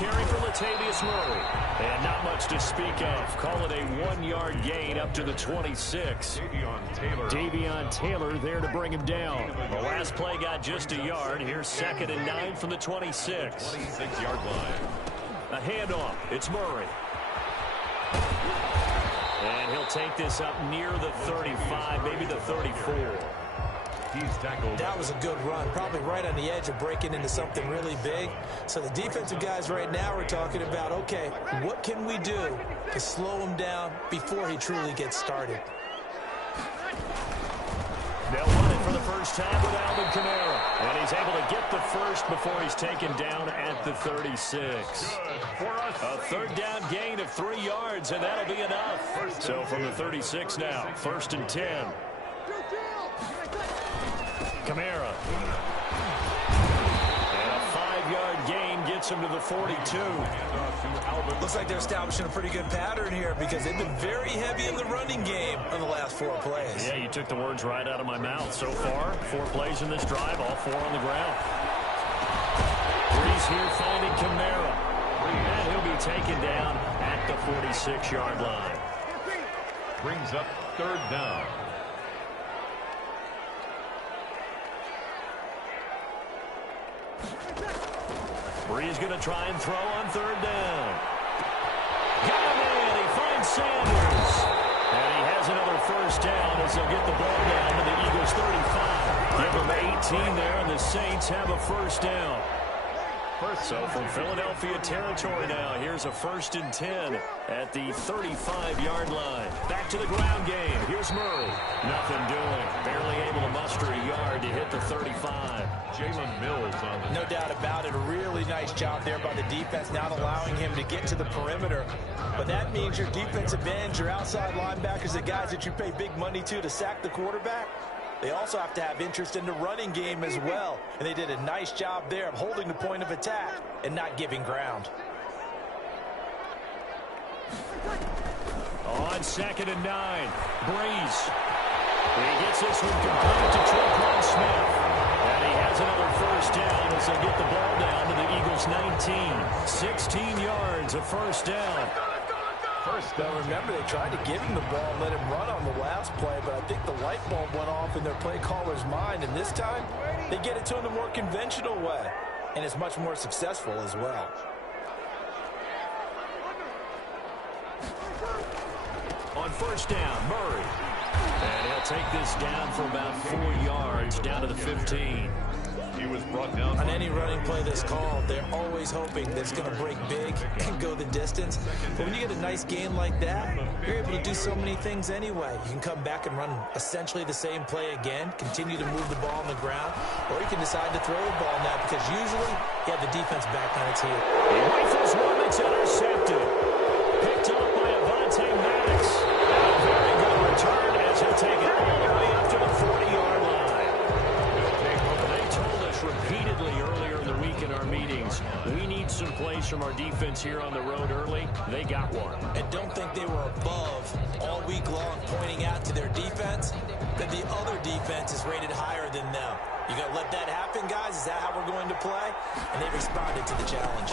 carry for Latavius Murray. And not much to speak of. Call it a 1-yard gain up to the 26. Davion Taylor there to bring him down. The last play got just a yard. Here's 2nd and 9 from the 26. 26-yard line. A handoff. It's Murray. And he'll take this up near the 35, maybe the 34. He's tackled. That was a good run, probably right on the edge of breaking into something really big. So the defensive guys right now are talking about, okay, what can we do to slow him down before he truly gets started? They'll run it for the first time with Alvin Kamara. And he's able to get the first before he's taken down at the 36. A 3rd down gain of 3 yards, and that'll be enough. So from the 36 now, 1st and 10. Kamara. And a 5-yard gain gets him to the 42. Looks like they're establishing a pretty good pattern here because they've been very heavy in the running game on the last 4 plays. Yeah, you took the words right out of my mouth. So far, 4 plays in this drive, all 4 on the ground. Breeze here finding Kamara. And he'll be taken down at the 46-yard line. Brings up 3rd down. Breeze going to try and throw on 3rd down. Got him in. He finds Sanders. And he has another 1st down as they'll get the ball down to the Eagles' 35. Give them 18 there, and the Saints have a 1st down. So from Philadelphia territory now, here's a 1st and 10 at the 35-yard line. Back to the ground game. Here's Murray. Nothing doing. Barely able to muster a yard to hit the 35. Jalen Mills on the No doubt about it. A really nice job there by the defense, not allowing him to get to the perimeter. But that means your defensive ends, your outside linebackers, the guys that you pay big money to sack the quarterback, they also have to have interest in the running game as well. And they did a nice job there of holding the point of attack and not giving ground. On 2nd and 9, Breeze. He gets this one complete to Tre'Quan Smith. And he has another 1st down as they get the ball down to the Eagles' 19. 16 yards, a 1st down. Now remember, they tried to give him the ball and let him run on the last play, but I think the light bulb went off in their play caller's mind, and this time they get it to him the more conventional way, and it's much more successful as well. On 1st down, Murray. And he'll take this down for about 4 yards, down to the 15. He was brought down. On any running play that's called, they're always hoping that it's going to break big and go the distance. But when you get a nice game like that, you're able to do so many things anyway. You can come back and run essentially the same play again, continue to move the ball on the ground, or you can decide to throw the ball now because usually you have the defense back on its heels. He rifles one that's intercepted. Picked up by Avonte Maddox. And a very good return as he'll take it all the way up to the 40-yard line. They told us repeatedly earlier in the week in our meetings, we need some plays from our defense here on the road early. They got one. And don't think they were above all week long pointing out to their defense that the other defense is rated higher than them. You going to let that happen, guys? Is that how we're going to play? And they responded to the challenge.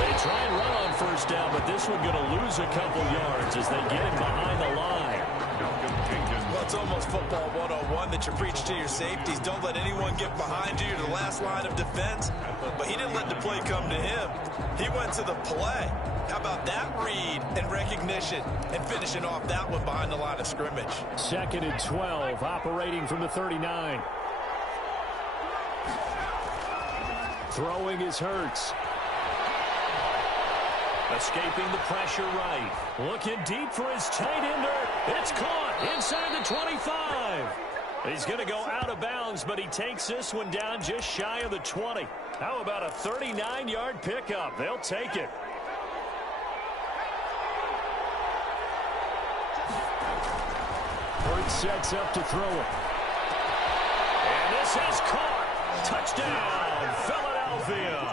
They try and run on 1st down, but this one going to lose a couple yards as they get him behind the line. Well, it's almost football 101 that you preach to your safeties. Don't let anyone get behind you to the last line of defense. But he didn't let the play come to him. He went to the play. How about that read and recognition and finishing off that one behind the line of scrimmage? 2nd and 12, operating from the 39. Throwing is Hurts. Escaping the pressure right. Looking deep for his tight ender. It's caught inside the 25. He's going to go out of bounds, but he takes this one down just shy of the 20. How about a 39-yard pickup? They'll take it. Hurts sets up to throw it. And this is caught. Touchdown, Philadelphia.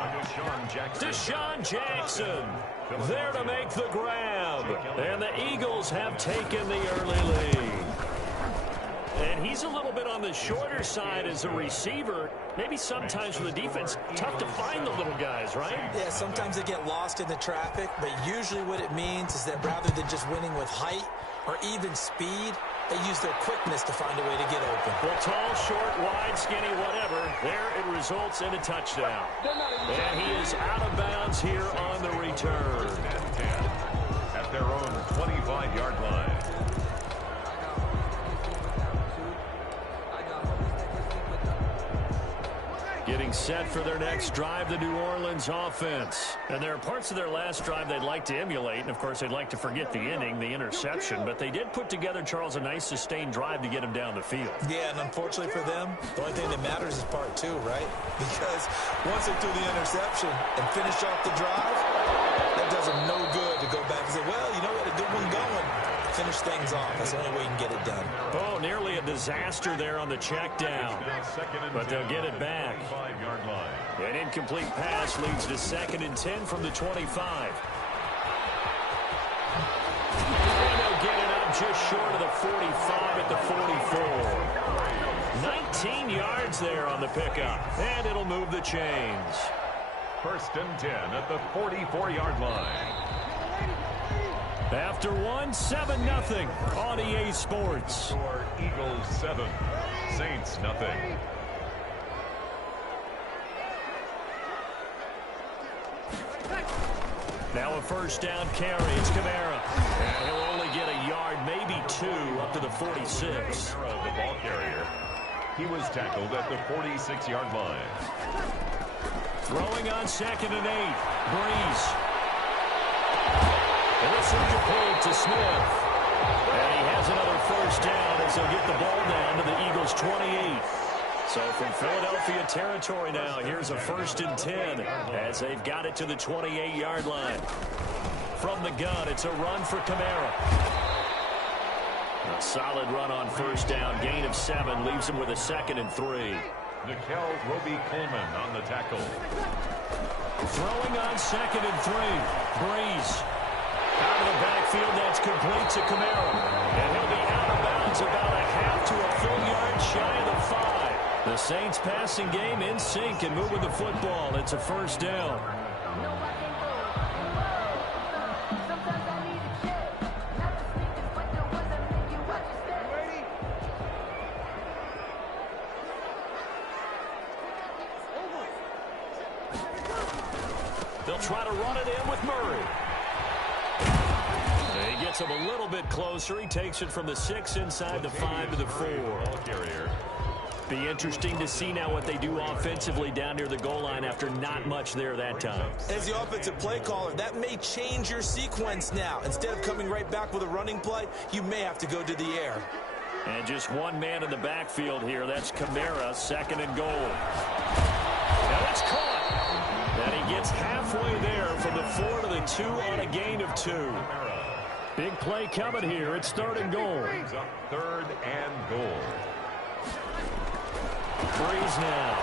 Deshaun Jackson there to make the grab. And the Eagles have taken the early lead. And he's a little bit on the shorter side as a receiver. Maybe sometimes for the defense, tough to find the little guys, right? Yeah, sometimes they get lost in the traffic, but usually what it means is that rather than just winning with height or even speed, they use their quickness to find a way to get open. Well, tall, short, wide, skinny, whatever. There it results in a touchdown. And he is out of bounds here on the return. At their own 25-yard line. Getting set for their next drive, the New Orleans offense. And there are parts of their last drive they'd like to emulate, and of course they'd like to forget the ending, the interception, but they did put together, Charles, a nice sustained drive to get him down the field. Yeah, and unfortunately for them, the only thing that matters is part two, right? Because once they threw the interception and finished off the drive, that does them no good to go back and say, well, you know what, a good one going. Finish things off. That's the only way you can get it done. Oh, nearly a disaster there on the check down. But they'll get it back. An incomplete pass leads to 2nd and 10 from the 25. And they'll get it up just short of the 45 at the 44. 19 yards there on the pickup. And it'll move the chains. 1st and 10 at the 44-yard line. After 7-0 on EA Sports. Score Eagles 7, Saints nothing. Now a 1st down carry. It's Kamara. And he'll only get a yard, maybe 2, up to the 46. Kamara, the ball carrier. He was tackled at the 46-yard line. Throwing on 2nd and 8. Breeze. And this is complete to Smith. And he has another 1st down as they'll get the ball down to the Eagles' 28. So from Philadelphia territory now, here's a 1st and 10 as they've got it to the 28-yard line. From the gun, it's a run for Kamara. A solid run on 1st down. Gain of 7 leaves him with a 2nd and 3. Nickel Roby-Coleman on the tackle. Throwing on 2nd and 3. Breeze. Out of the backfield, that's complete to Kamara. And he'll be out of bounds about a half to a full yard shy of the 5. The Saints passing game in sync and moving the football. It's a 1st down. They'll try to run it in with Murray. He gets him a little bit closer. He takes it from the 6 inside the 5 to the 4. Ball carrier. Be interesting to see now what they do offensively down near the goal line after not much there that time. As the offensive play caller, that may change your sequence now. Instead of coming right back with a running play, you may have to go to the air. And just one man in the backfield here. That's Kamara, 2nd and goal. Now it's caught. And he gets halfway there from the 4 to the 2 on a gain of 2. Big play coming here. It's 3rd and goal. 3rd and goal. Breeze now.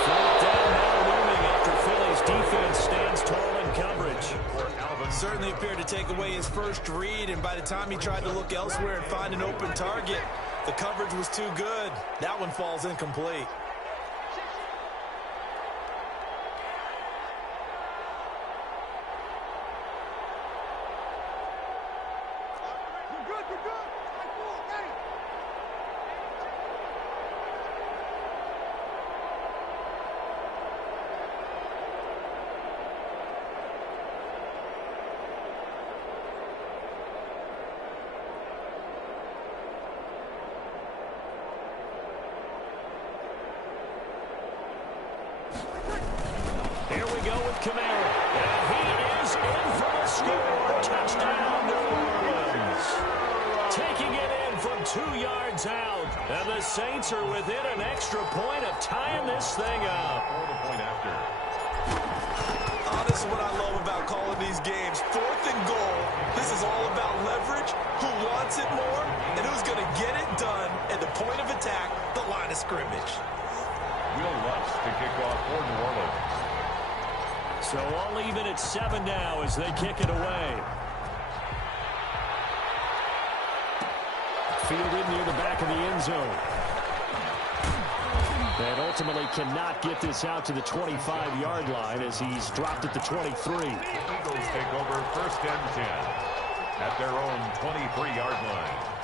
4th down now looming after Philly's defense stands tall in coverage. Certainly appeared to take away his first read, and by the time he tried to look elsewhere and find an open target, the coverage was too good. That one falls incomplete. Here we go with Kamara. And he is in for the score. Touchdown, New Orleans. Taking it in from 2 yards out. And the Saints are within an extra point of tying this thing up. Or the point after. Oh, this is what I love about calling these games. 4th and goal. This is all about leverage, who wants it more, and who's going to get it done at the point of attack, the line of scrimmage. Will Lutz to kick off for New Orleans. So all even at 7 now as they kick it away. fielded near the back of the end zone. And ultimately cannot get this out to the 25-yard line as he's dropped at the 23. The Eagles take over 1st and 10 at their own 23-yard line.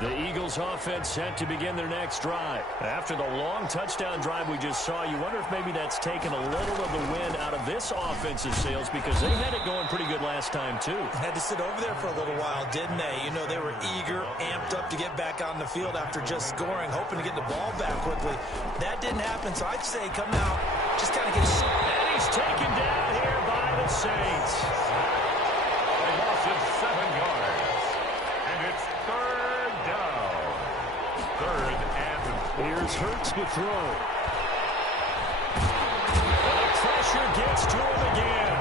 The Eagles offense set to begin their next drive. After the long touchdown drive we just saw, you wonder if maybe that's taken a little of the wind out of this offense's sails because they had it going pretty good last time too. Had to sit over there for a little while, didn't they? You know, they were eager, amped up to get back on the field after just scoring, hoping to get the ball back quickly. That didn't happen, so I'd say come out, just kind of get... And he's taken down here by the Saints. A loss of 7 yards. And it's 3rd down. 3rd and... Here's Hurts to throw. And the pressure gets to him again.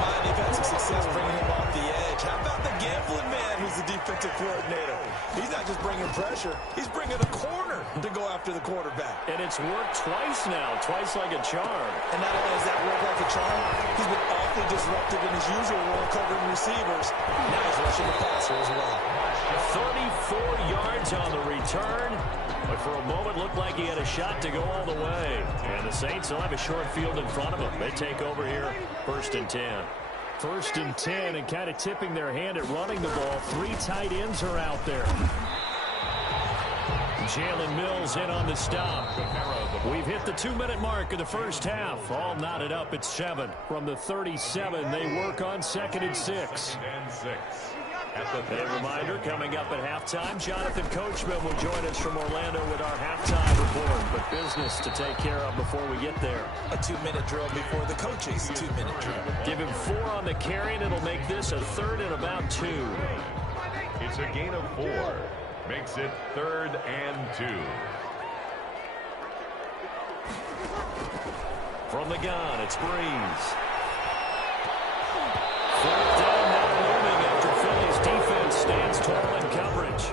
My defensive success bringing him off the edge. How about the gambling man who's the defensive coordinator? He's not just bringing pressure, he's bringing a corner to go after the quarterback. And it's worked twice now, twice like a charm. And not only has that worked like a charm, he's been awfully disruptive in his usual role covering receivers. Now he's rushing the passer as well. 34 yards on the return, but for a moment looked like he had a shot to go all the way. And the Saints will have a short field in front of them. They take over here, 1st and 10. 1st and 10, and kind of tipping their hand at running the ball. 3 tight ends are out there. Jalen Mills in on the stop. We've hit the 2-minute mark of the first half. All knotted up at 7. From the 37, they work on 2nd and 6. A reminder, coming up at halftime, Jonathan Coachman will join us from Orlando with our halftime report. But business to take care of before we get there. A 2-minute drill before the coach's 2-minute drill. Give him 4 on the carry, and it'll make this a 3rd and about 2. It's a gain of 4. Makes it 3rd and 2. From the gun, it's Breeze. 4th down now looming after Philly's defense stands tall in coverage.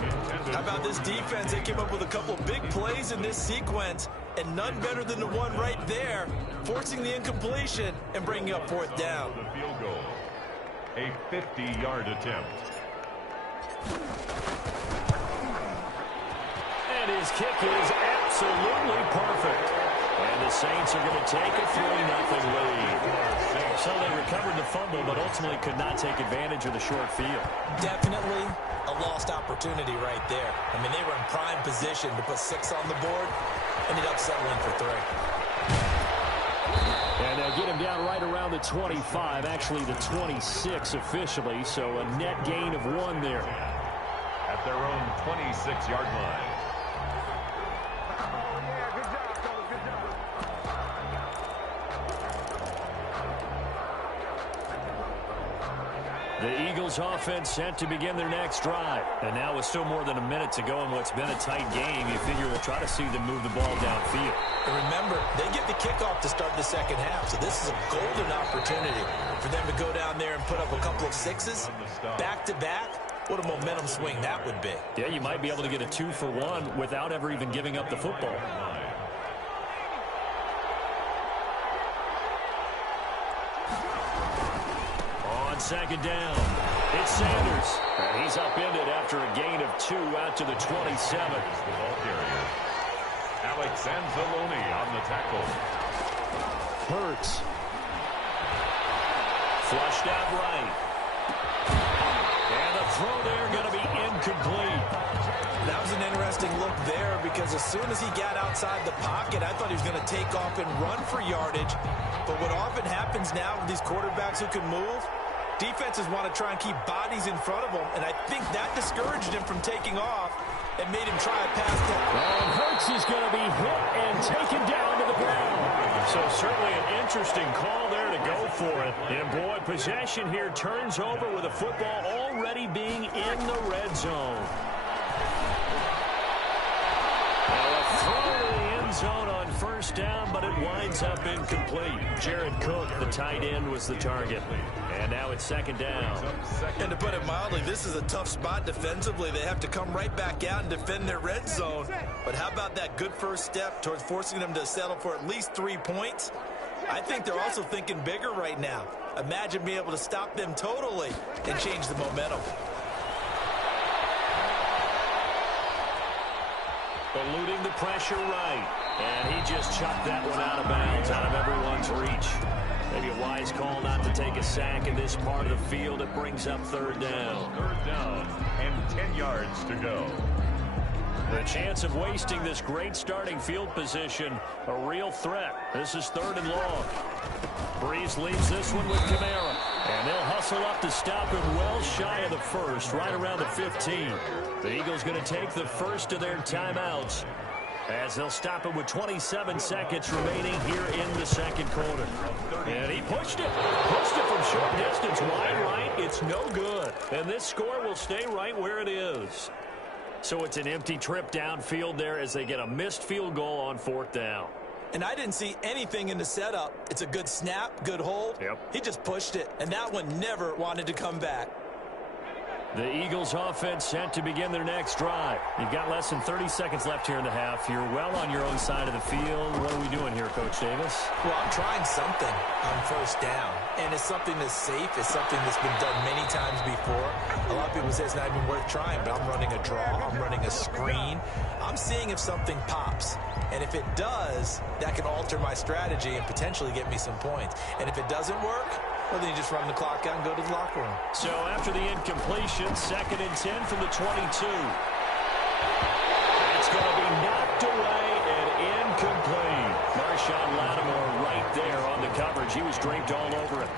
How about this defense? They came up with a couple big plays in this sequence, and none better than the one right there, forcing the incompletion and bringing up 4th down. The field goal. A 50-yard attempt. And his kick is absolutely perfect. And the Saints are going to take a 3-0 lead. So they recovered the fumble, but ultimately could not take advantage of the short field. Definitely a lost opportunity right there. I mean, they were in prime position to put 6 on the board. Ended up settling for 3. And they'll get him down right around the 25, actually the 26 officially. So a net gain of 1 there. At their own 26-yard line. The Eagles offense set to begin their next drive. And now with still more than a minute to go in what's been a tight game, you figure we'll try to see them move the ball downfield. And remember, they get the kickoff to start the second half, so this is a golden opportunity for them to go down there and put up a couple of 6s back-to-back. What a momentum swing that would be. Yeah, you might be able to get a 2-for-1 without ever even giving up the football. On 2nd down, it's Sanders. And he's upended after a gain of 2 out to the 27. The ball carrier. Alex Anzalone on the tackle. Hurts. Flushed out right. And the throw there going to be incomplete. That was an interesting look there because as soon as he got outside the pocket, I thought he was going to take off and run for yardage. But what often happens now with these quarterbacks who can move, defenses want to try and keep bodies in front of them, and I think that discouraged him from taking off and made him try a pass down. And Hurts is going to be hit and taken down to the ground. So certainly an interesting call there to go for it. And boy, possession here turns over with the football already being in the red zone. Now a throw to the end end zone on first down, but it winds up incomplete. Jared Cook, the tight end, was the target. And now it's second down. And to put it mildly, this is a tough spot defensively. They have to come right back out and defend their red zone. But how about that good first step towards forcing them to settle for at least 3 points? I think they're also thinking bigger right now. Imagine being able to stop them totally and change the momentum. Eluding the pressure right. And he just chucked that one out of bounds, out of everyone's reach. Maybe a wise call not to take a sack in this part of the field. It brings up third down. Third down and 10 yards to go. The chance of wasting this great starting field position, a real threat. This is third and long. Breeze leaves this one with Kamara. And they'll hustle up to stop him well shy of the first, right around the 15. The Eagles going to take the first of their timeouts as they'll stop him with 27 seconds remaining here in the second quarter. And he pushed it. Pushed it from short distance, wide right. It's no good. And this score will stay right where it is. So it's an empty trip downfield there as they get a missed field goal on fourth down. And I didn't see anything in the setup. It's a good snap, good hold. Yep. He just pushed it, and that one never wanted to come back. The Eagles offense set to begin their next drive. You've got less than 30 seconds left here in the half. You're well on your own side of the field. What are we doing here, Coach Davis? Well, I'm trying something on first down, and it's something that's safe. It's something that's been done many times before. A lot of people say it's not even worth trying, but I'm running a draw. I'm running a screen. I'm seeing if something pops. And if it does, that can alter my strategy and potentially get me some points. And if it doesn't work, well, then you just run the clock out and go to the locker room. So after the incompletion, second and 10 from the 22. It's going to be knocked away and incomplete. Marshawn Lattimore right there on the coverage. He was draped all over it.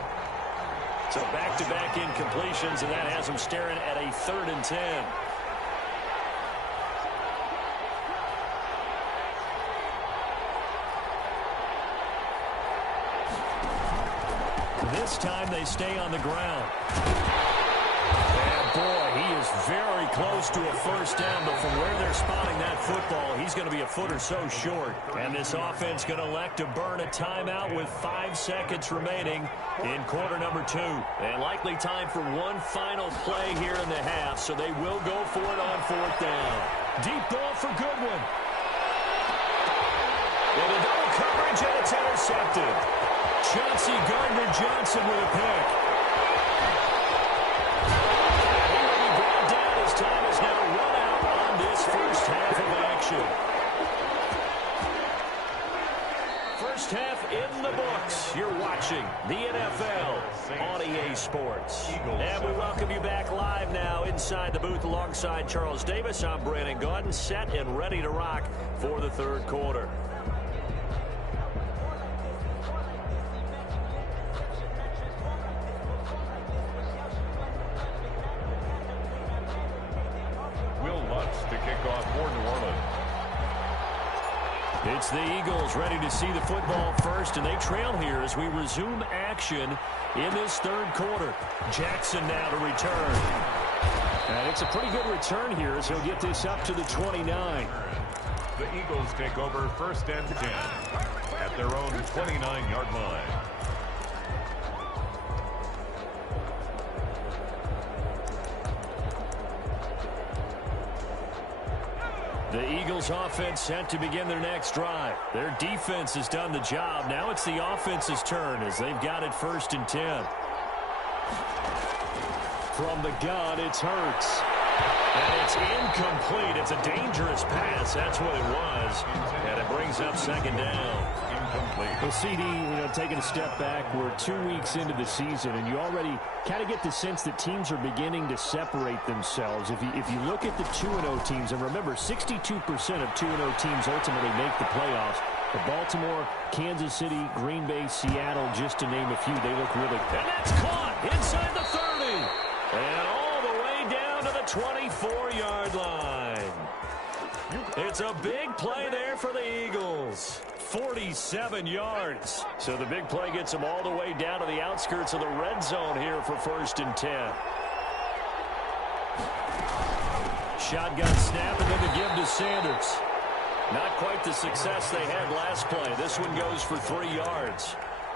So back-to-back incompletions, and that has him staring at a third and 10. This time they stay on the ground. And boy, he is very close to a first down, but from where they're spotting that football, he's going to be a foot or so short. And this offense going to elect to burn a timeout with 5 seconds remaining in quarter number 2. And likely time for one final play here in the half, so they will go for it on fourth down. Deep ball for Goodwin. With a double coverage, and it's intercepted. Chauncey Gardner-Johnson with a pick. He will be brought down as time is now run out on this first half of action. First half in the books. You're watching the NFL on EA Sports. And we welcome you back live now inside the booth alongside Charles Davis. I'm Brandon Gaudin, set and ready to rock for the third quarter. To kick off for New Orleans. It's the Eagles ready to see the football first, and they trail here as we resume action in this third quarter. Jackson now to return. And it's a pretty good return here as he'll get this up to the 29. The Eagles take over first and 10 at their own 29-yard line. The Eagles offense set to begin their next drive. Their defense has done the job. Now it's the offense's turn as they've got it first and 10. From the gun, it's Hurts. And it's incomplete. It's a dangerous pass. That's what it was. And it brings up second down. Incomplete. Well, CD, taking a step back, we're 2 weeks into the season, and you already kind of get the sense that teams are beginning to separate themselves. If you look at the 2-0 teams, and remember, 62% of 2-0 teams ultimately make the playoffs. The Baltimore, Kansas City, Green Bay, Seattle, just to name a few, they look really good. And that's caught inside the 30. And all the way down to the 24-yard line. It's a big play there for the Eagles. 47 yards. So the big play gets them all the way down to the outskirts of the red zone here for first and 10. Shotgun snap, and then the give to Sanders. Not quite the success they had last play. This one goes for 3 yards.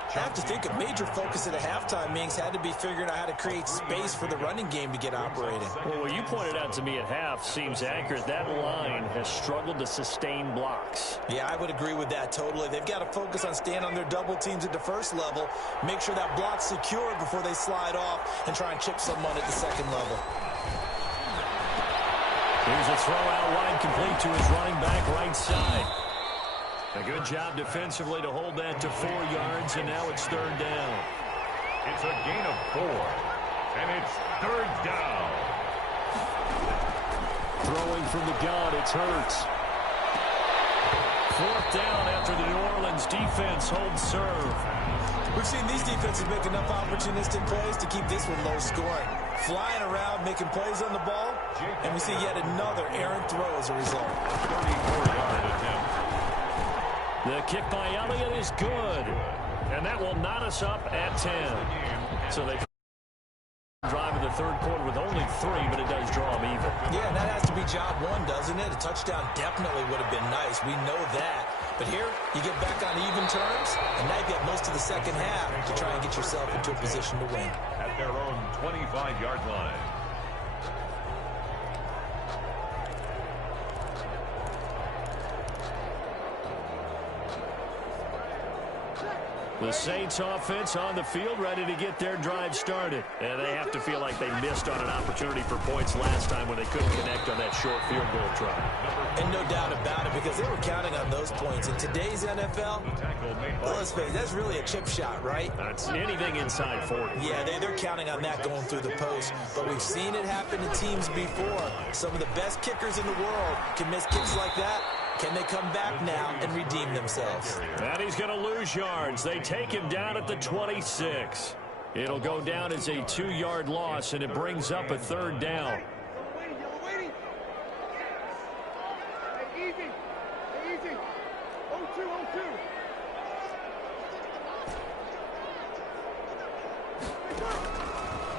I have to think a major focus at a halftime means had to be figuring out how to create space for the running game to get operating. Well, what you pointed out to me at half seems accurate. That line has struggled to sustain blocks. Yeah, I would agree with that totally. They've got to focus on staying on their double teams at the first level, make sure that block's secure before they slide off and try and chip someone at the second level. Here's a throw out wide, complete to his running back right side. A good job defensively to hold that to 4 yards, and now it's 3rd down. It's a gain of 4, and it's 3rd down. Throwing from the gun, it's Hurts. 4th down after the New Orleans defense holds serve. We've seen these defenses make enough opportunistic plays to keep this one low scoring. Flying around, making plays on the ball, and we see yet another errant throw as a result. 34-yard attempt. The kick by Elliott is good, and that will knot us up at 10. So they drive in the 3rd quarter with only 3, but it does draw them even. Yeah, that has to be job 1, doesn't it? A touchdown definitely would have been nice. We know that. But here, you get back on even terms, and now you get most of the second half to try and get yourself into a position to win. At their own 25-yard line. The Saints offense on the field, ready to get their drive started. And they have to feel like they missed on an opportunity for points last time when they couldn't connect on that short field goal try. And no doubt about it, because they were counting on those points. In today's NFL, well, let's face it, that's really a chip shot, right? That's anything inside 40. Yeah, they're counting on that going through the post. But we've seen it happen to teams before. Some of the best kickers in the world can miss kicks like that. Can they come back now and redeem themselves? And he's going to lose yards. They take him down at the 26. It'll go down as a 2-yard loss, and it brings up a 3rd down.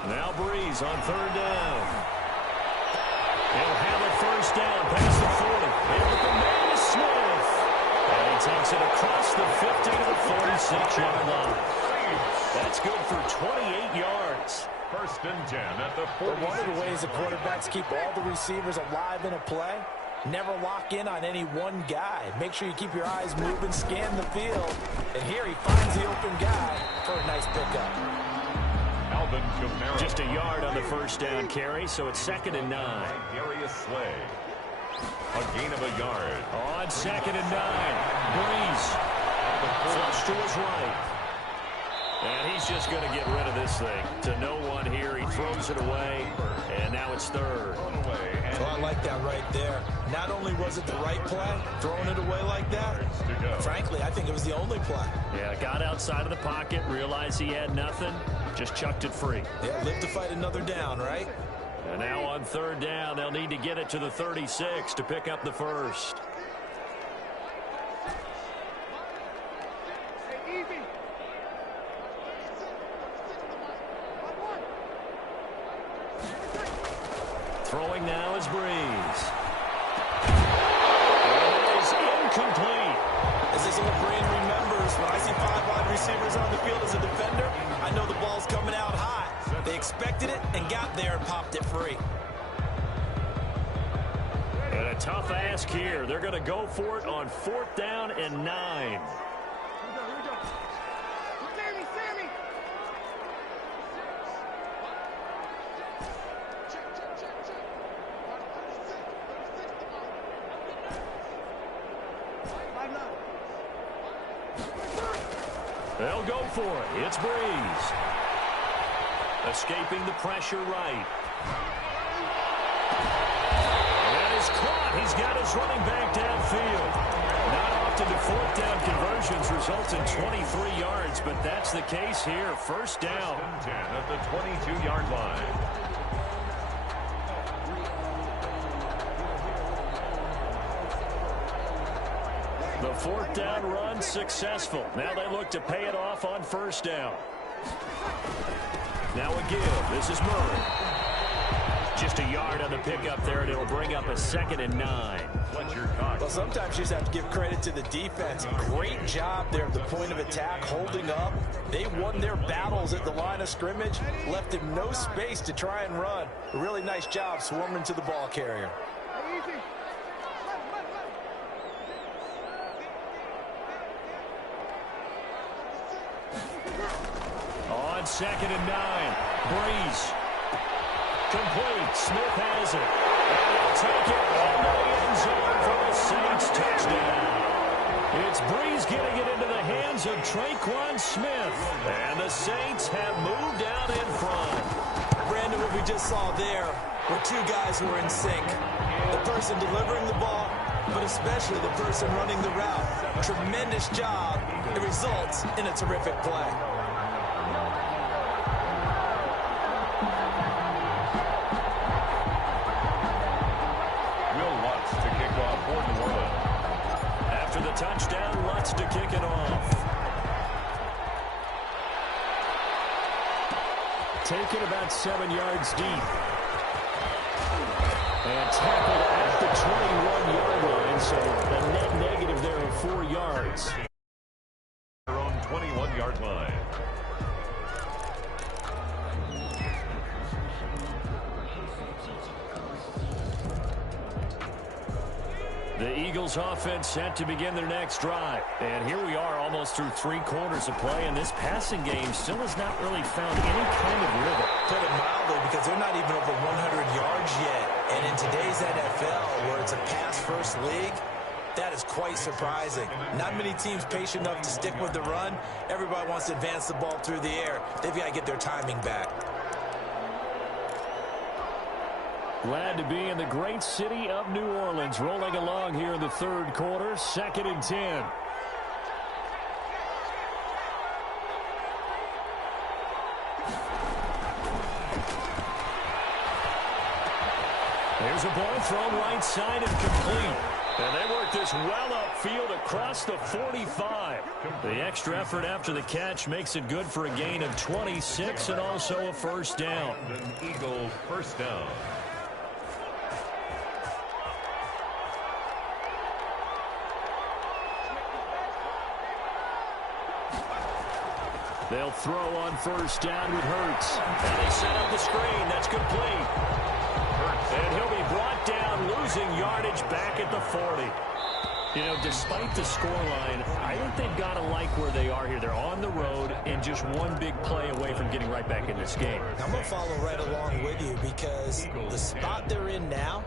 Now Breeze on 3rd down. He'll have it 1st down past the 40. Able to man Smith. And he takes it across the 50 to the 46-yard line. That's good for 28 yards. 1st and 10 at the 46. One of the ways the quarterbacks keep all the receivers alive in a play, never lock in on any one guy. Make sure you keep your eyes moving, scan the field. And here he finds the open guy for a nice pickup. Just a yard on the 1st down carry, so it's 2nd and 9. Darius Slay. A gain of a yard. On 2nd and 9. Breeze. Flush to his right. And he's just going to get rid of this thing. To no one here. He throws it away. And now it's 3rd. Oh, I like that right there. Not only was it the right play, throwing it away like that, frankly, I think it was the only play. Yeah, got outside of the pocket, realized he had nothing, just chucked it free. Yeah, live to fight another down, right? And now on 3rd down, they'll need to get it to the 36 to pick up the 1st. Throwing now is Breeze. And it is incomplete. As this old brain remembers, when I see 5 wide receivers on the field as a defender, I know the ball's coming out high. They expected it and got there and popped it free. And a tough ask here. They're going to go for it on 4th down and 9. They'll go for it. It's Breeze. Escaping the pressure right. That is caught. He's got his running back downfield. Not often do 4th down conversions result in 23 yards, but that's the case here. 1st down. 10 at the 22-yard line. The 4th down run successful. Now they look to pay it off on 1st down. Now a give. This is Murray. Just a yard on the pickup there, and it'll bring up a 2nd and 9. Fletcher Cox. Well, sometimes you just have to give credit to the defense. Great job there at the point of attack, holding up. They won their battles at the line of scrimmage, left him no space to try and run. A really nice job swarming to the ball carrier. On 2nd and 9, Breeze. Complete. Smith has it. And he'll take it into the end zone for the Saints touchdown. It's Breeze getting it into the hands of Traquan Smith. And the Saints have moved out in front. Brandon, what we just saw there were two guys who were in sync. The person delivering the ball, but especially the person running the route. Tremendous job. It results in a terrific play. After the touchdown, Lutz to kick it off. Taken about 7 yards deep. And tackled at the 21-yard line, so a net negative there of 4 yards. Their own 21-yard line. The Eagles offense set to begin their next drive. And here we are almost through 3 quarters of play, and this passing game still has not really found any kind of rhythm. Put it mildly, because they're not even over 100 yards yet. And in today's NFL, where it's a pass-first league, that is quite surprising. Not many teams patient enough to stick with the run. Everybody wants to advance the ball through the air. They've got to get their timing back. Glad to be in the great city of New Orleans, rolling along here in the 3rd quarter, 2nd and 10. There's a ball thrown right side and complete. And they work this well upfield across the 45. The extra effort after the catch makes it good for a gain of 26 and also a first down. The Eagles first down. They'll throw on first down with Hurts. And they set up the screen. That's complete. And he'll be brought down, losing yardage back at the 40. You know, despite the scoreline, I think they've got to like where they are here. They're on the road and just one big play away from getting right back in this game. I'm going to follow right along with you because the spot they're in now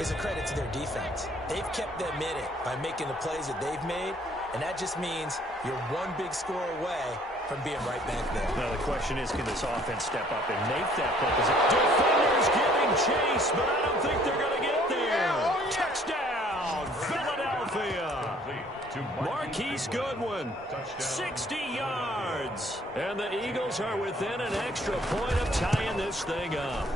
is a credit to their defense. They've kept them in it by making the plays that they've made, and that just means you're one big score away from being right back there. Now, the question is, can this offense step up and make that play? Defenders giving chase, but I don't think they're going to get there. Touchdown, Philadelphia. Marquise Goodwin, 60 yards. And the Eagles are within an extra point of tying this thing up.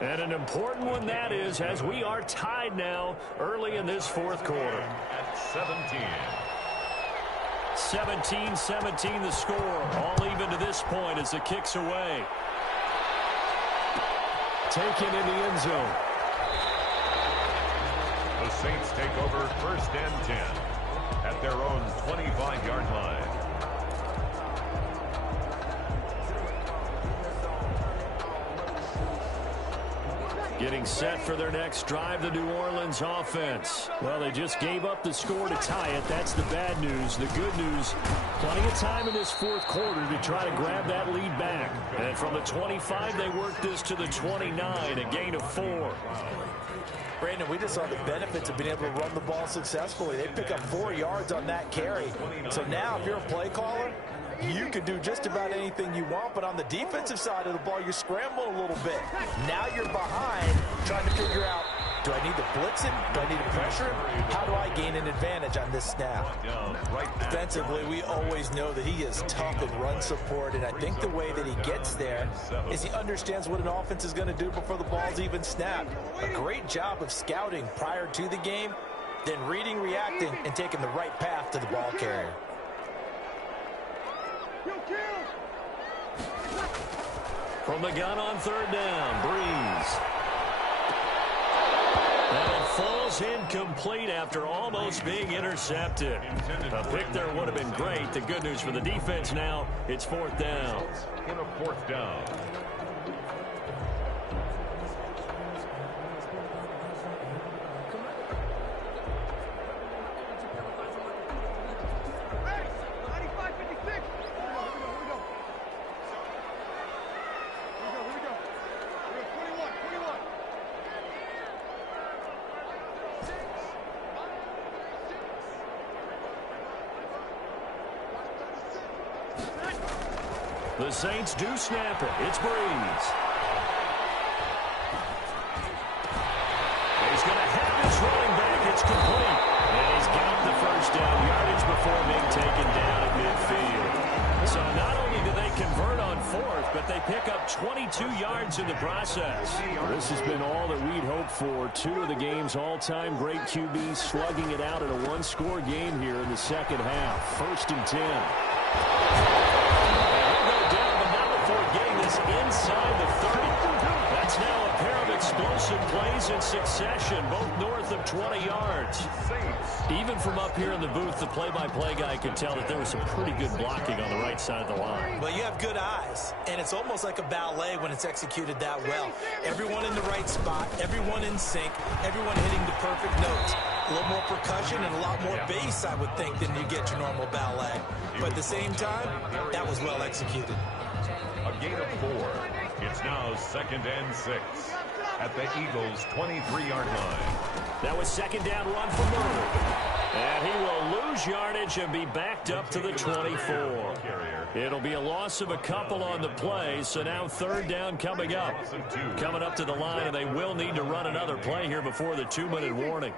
And an important one that is, as we are tied now early in this 4th quarter. At 17. 17-17 the score. All even to this point as the kick's away. Taken in the end zone. The Saints take over 1st and 10 at their own 25-yard line. Getting set for their next drive, the New Orleans offense. Well, they just gave up the score to tie it. That's the bad news. The good news, plenty of time in this 4th quarter to try to grab that lead back. And from the 25, they work this to the 29, a gain of 4. Brandon, we just saw the benefits of being able to run the ball successfully. They pick up 4 yards on that carry. So now if you're a play caller, you can do just about anything you want, but on the defensive side of the ball, you're scrambling a little bit. Now you're behind, trying to figure out, do I need to blitz him? Do I need to pressure him? How do I gain an advantage on this snap? Defensively, we always know that he is tough in run support, and I think the way that he gets there is he understands what an offense is going to do before the ball's even snapped. A great job of scouting prior to the game, then reading, reacting, and taking the right path to the ball carrier. From the gun on 3rd down, Breeze. And falls incomplete after almost being intercepted. A pick there would have been great. The good news for the defense now, it's 4th down. In a 4th down. The Saints do snap it. It's Breeze. He's going to have his running back. It's complete. And he's got the first down yardage before being taken down at midfield. So not only do they convert on 4th, but they pick up 22 yards in the process. This has been all that we'd hoped for. 2 of the game's all-time great QBs slugging it out in a one-score game here in the second half. 1st and 10. Getting this inside the 30. That's now a pair of explosive plays in succession, both north of 20 yards. Even from up here in the booth, the play-by-play guy could tell that there was some pretty good blocking on the right side of the line. Well, you have good eyes, and it's almost like a ballet when it's executed that well. Everyone in the right spot, everyone in sync, everyone hitting the perfect notes. A little more percussion and a lot more bass, I would think, than you get your normal ballet. But at the same time, that was well executed. A gain of 4. It's now 2nd and 6 at the Eagles' 23-yard line. That was 2nd down run for Murray. And he will lose yardage and be backed up to the 24. It'll be a loss of a couple on the play, so now 3rd down coming up. Coming up to the line, and they will need to run another play here before the 2-minute warning.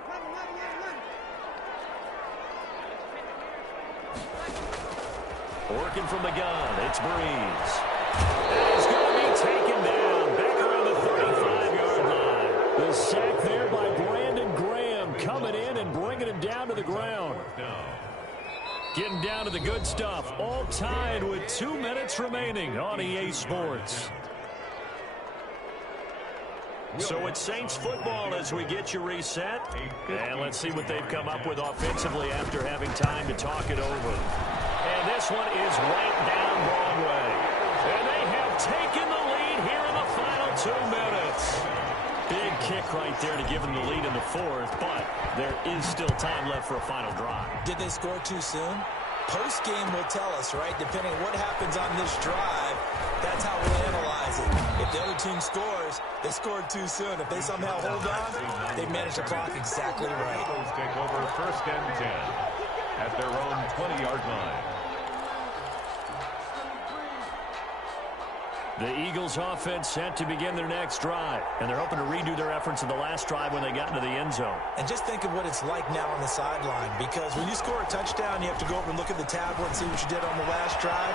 Working from the gun, it's Breeze. And he's going to be taken down back around the 35-yard line. The sack there by Brandon Graham coming in and bringing him down to the ground. Getting down to the good stuff. All tied with 2 minutes remaining on EA Sports. So it's Saints football as we get you reset. And let's see what they've come up with offensively after having time to talk it over. And this one is right down Broadway. And they have taken the lead here in the final 2 minutes. Big kick right there to give them the lead in the 4th, but there is still time left for a final drive. Did they score too soon? Post-game will tell us, right? Depending on what happens on this drive, that's how we'll analyze it. If the other team scores, they scored too soon. If they somehow hold on, they manage the clock exactly right. Eagles take over 1st and 10 at their own 20-yard line. The Eagles offense set to begin their next drive, and they're hoping to redo their efforts in the last drive when they got into the end zone. And just think of what it's like now on the sideline, because when you score a touchdown, you have to go over and look at the tablet and see what you did on the last drive.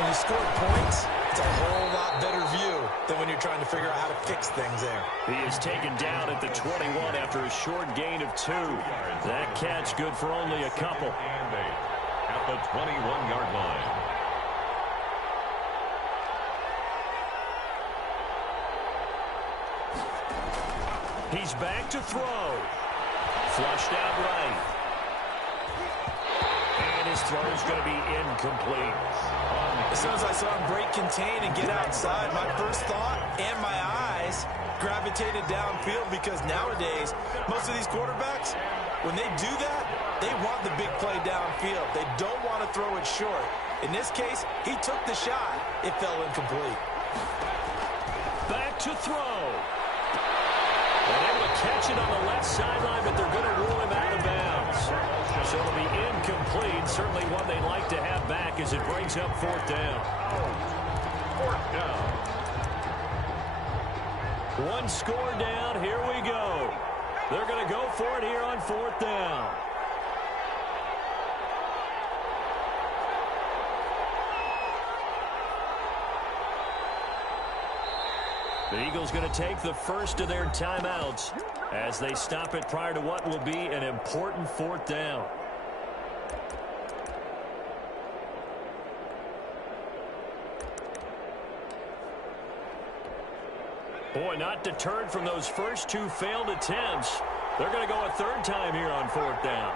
When you scored points, it's a whole lot better view than when you're trying to figure out how to fix things there. He is taken down at the 21 after a short gain of 2. That catch good for only a couple. And 8 at the 21-yard line. He's back to throw. Flushed out right. And his throw is going to be incomplete. As soon as I saw him break contain and get outside, my first thought and my eyes gravitated downfield, because nowadays, most of these quarterbacks, when they do that, they want the big play downfield. They don't want to throw it short. In this case, he took the shot. It fell incomplete. Back to throw. And able to catch it on the left sideline, but they're going to rule him out of bounds. So it'll be incomplete. Certainly one they'd like to have back as it brings up 4th down. 4th down. One score down. Here we go. They're going to go for it here on 4th down. The Eagles going to take the first of their timeouts as they stop it prior to what will be an important 4th down. Boy, not deterred from those first 2 failed attempts. They're going to go a third time here on fourth down.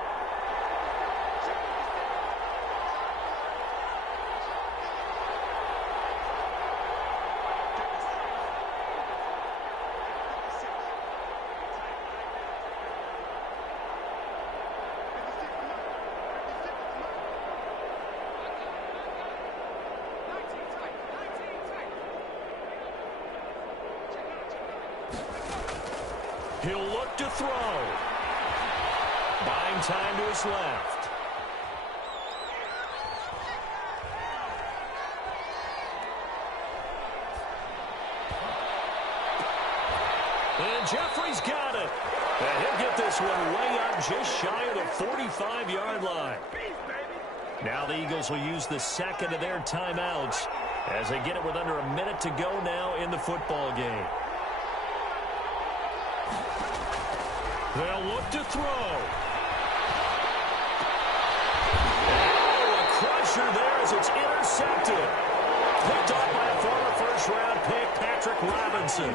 He'll look to throw. Buying time to his left. And Jeffrey's got it. And he'll get this one way up just shy of the 45-yard line. Now the Eagles will use the second of their timeouts as they get it with under a minute to go now in the football game. They'll look to throw. Oh, a crusher there as it's intercepted. Picked off by a former first-round pick, Patrick Robinson.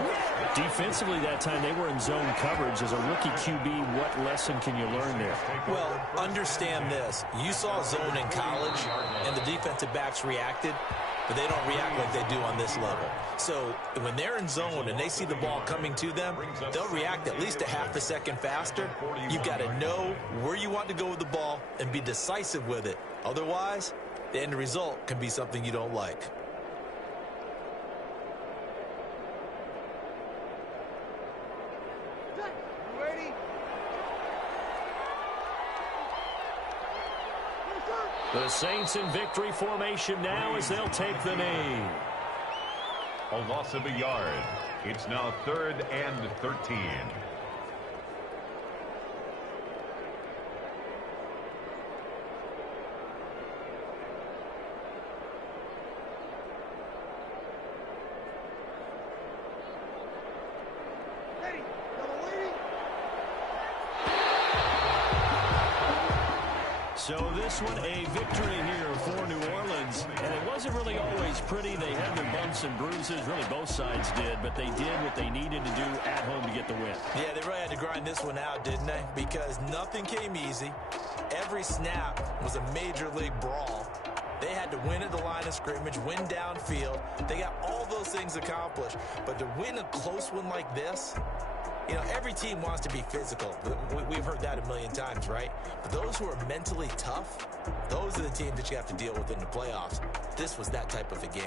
Defensively that time, they were in zone coverage. As a rookie QB, what lesson can you learn there? Well, understand this. You saw zone in college, and the defensive backs reacted, but they don't react like they do on this level. So when they're in zone and they see the ball coming to them, they'll react at least a half a second faster. You've got to know where you want to go with the ball and be decisive with it. Otherwise, the end result can be something you don't like. The Saints in victory formation now as they'll take the knee. A loss of a yard. It's now 3rd and 13. So this one a victory here for New Orleans. And it wasn't really always pretty. They had their bumps and bruises. Really both sides did. But they did what they needed to do at home to get the win. Yeah, they really had to grind this one out, didn't they? Because nothing came easy. Every snap was a major league brawl. They had to win at the line of scrimmage, win downfield. They got all those things accomplished. But to win a close one like this, you know, every team wants to be physical. We've heard that a million times, right? But those who are mentally tough, those are the teams that you have to deal with in the playoffs. This was that type of a game.